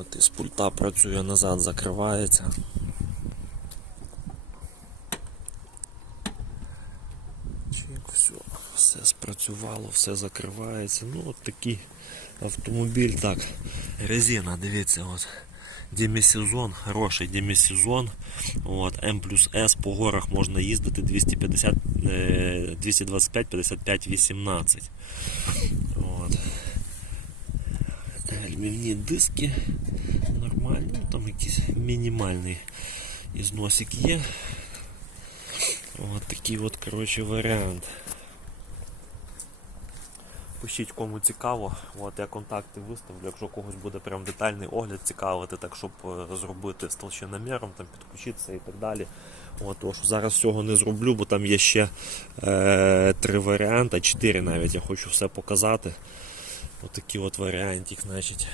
От із пульта працює назад, закривається. Все, все спрацювало, все закривається. Ну от такий автомобіль. Так, резина, дивіться, от. Демісезон, хороший демісезон. От, М плюс С по горах можна їздити 250, е, 225, 55, 18. От. Диски нормальні, ну, там якийсь мінімальний ізносик є. От такий от, коротше, варіант. Пишіть кому цікаво, от я контакти виставлю, якщо когось буде прям детальний огляд цікавити, так щоб е, зробити з толщиноміром, там підключитися і так далі. От, тому що зараз всього не зроблю, бо там є ще е, три варіанти, чотири навіть я хочу все показати. Отакий от варіантик, значить.